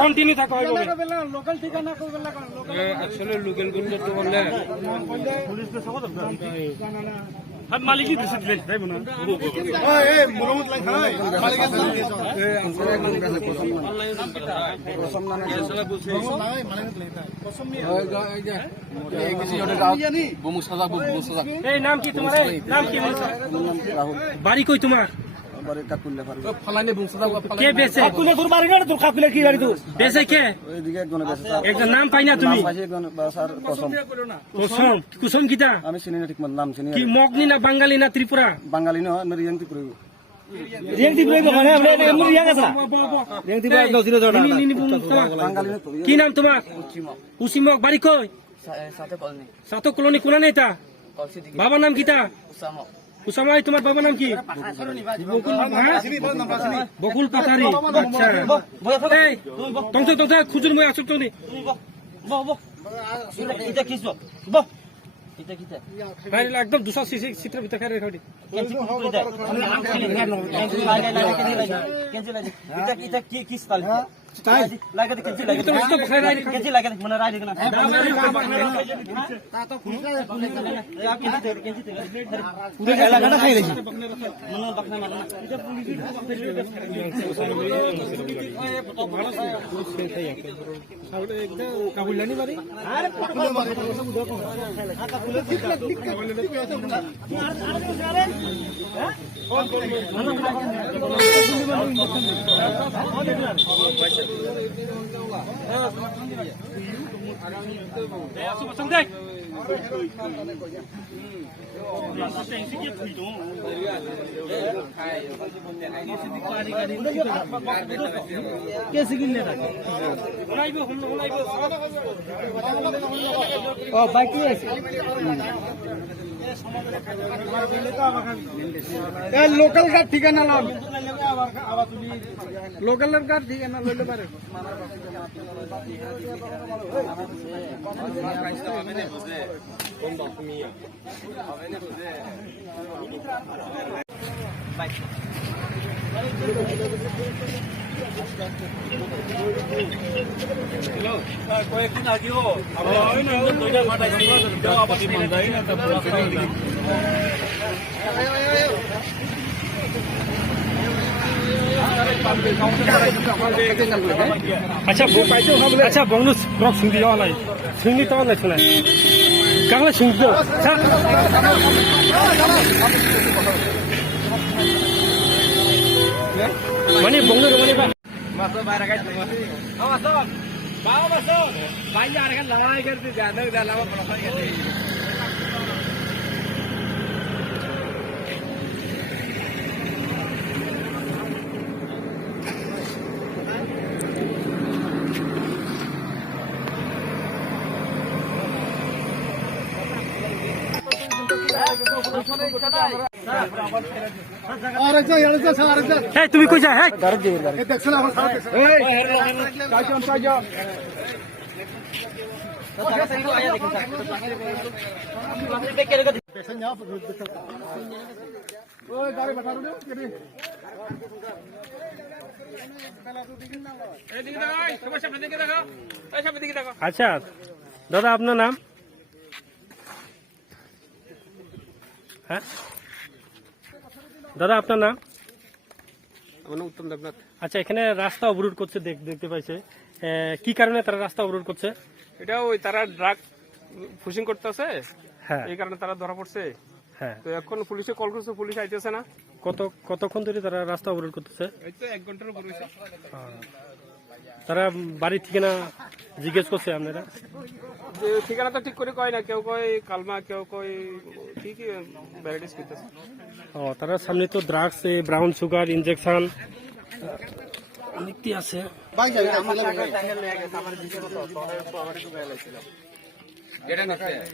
Continue থাকা হয় local ঠিকানা আসলে লোকাল গুলো তো বললে হাত মালিকই দিছে দিলেন তাই মনে এই মোহাম্মদ লাই খায় মালিক আছে এই আনসার একদম কাছে প্রসম না না প্রসম নিয়ে এই কিছু ওটা গাও বমু সাজা বমু সাজা এই নাম কি তোমার নাম কি রাহুল বাড়ি কই তোমার বাড়ি কাকুল্লা ফালানে বমু সাজা কে বেচে কাকুলে তোর বাড়ি না তোর কাকুলে কি বাড়ি তোর বেচে কে ওইদিকে একজনে বেচে একজন নাম পাই না তুমি পাইছে একজন স্যার কসম কসম কুসুম কিটা আমি চিনি না ঠিক নাম চিনি কি মগনি না বাঙালি না ত্রিপুরা বাঙালি না রিয়াং ত্রিপুরা রিয়াং ত্রিপুরা মানে আমরা এমন রিয়াং আছে রিয়াং ত্রিপুরা নজিরে জড়া বাঙালি না কি নাম তোমার কুসিমক বাড়ি কই সাতো কলোনি কোনা নেতা বাবার নাম কিটা উসামা তোমার বাবার নাম কি বকুল পাথারি আচ্ছা এই তংসে তংসে খুজুর মই আসুক তো নি এটা কিছো বহ এটা কিটা ভাই একদম 200 সিটের ভিতর খারে রেখে এটা কি কি স্টাইল লাগা দেখে লাগা তো বখাই রাই কেজি লাগা দেখ মনে রাই দেখ না তা তো খুশা কেজি পুরো লাগাটা খাই রেছি মনে বখনা মারনা এটা পুলিশ সাউডে একদম কাবুলানি বাড়ি আরে কাবুলে মারে সব দেখো কাবুলে ঠিক আরে কোন কোন লোকাল কার ঠিকানা লন লোকালের কার ঠিকানা লইলে পারে কয়েকদিন আগেও अच्छा वो पाइছো अच्छा bonus drop सिंधी वाला सिंधी तो नहीं सुना कांगला सिंधी तो मनी bonus मनी बा masuk barang kan masuk bawa masuk banyak kan lama करते ज्यादा उधर लंबा प्रोफाइल करते তুমি কই যা হ্যাঁ আচ্ছা দাদা আপনার নাম হ্যাঁ দাদা আপনার নাম উত্তম দেবনাথ আচ্ছা এখানে রাস্তা অবরোধ করছে দেখতে পাইছে কি কারণে তারা রাস্তা অবরোধ করছে এটা ওই তারা ড্রাগ ফুশিং করতেছে হ্যাঁ এই কারণে তারা ধরা পড়ছে হ্যাঁ তো এখন পুলিশে কল করছে পুলিশ আইতেছে না কতক্ষণ ধরে তারা রাস্তা অবরোধ করতেছে এই তো 1 ঘন্টার উপর হইছে তারা বাড়ি ঠিকানা জিজ্ঞেস করছে আপনারা ঠিকানা তো ঠিক করে কয় না কেউ কয় কালমা কেউ কয় ঠিকই ভ্যারাইটিস করতেছে ও তারা সামনে তো ড্রাগস ব্রাউন সুগার ইনজেকশন অনেকটি আছে।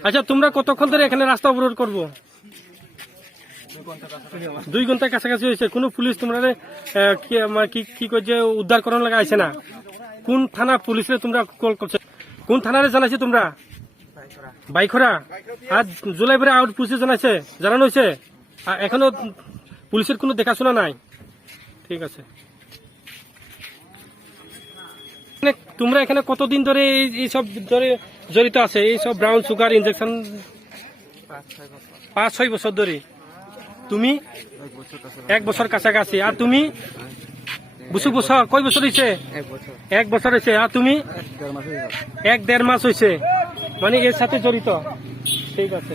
আচ্ছা, তোমরা কতক্ষণ ধরে এখানে রাস্তা অবরোধ করবো? 2 ঘন্টার কাছাকাছি হয়েছে। কোন পুলিশ তোমরা কি করছে উদ্ধার করার লাগা আছে না? কোন থানা পুলিশে তোমরা কল করছে? কোন থানারে জানাইছে তোমরা? বাইখরা। আর জুলাই বেড়ে আউট পুলিশে জানানো হয়েছে? এখনো পুলিশের কোনো দেখাশোনা নাই। ঠিক আছে। তোমরা এখানে কতদিন ধরে এইসব ধরে জড়িত আছে? এইসব ব্রাউন সুগার ইনজেকশন 5-6 বছর ধরে। তুমি 1 বছর কাছাকাছি। আর তুমি বছর কয় বছর হয়েছে? 1 বছর হয়েছে। আর তুমি 1-1.5 মাস হয়েছে, মানে এর সাথে জড়িত। ঠিক আছে।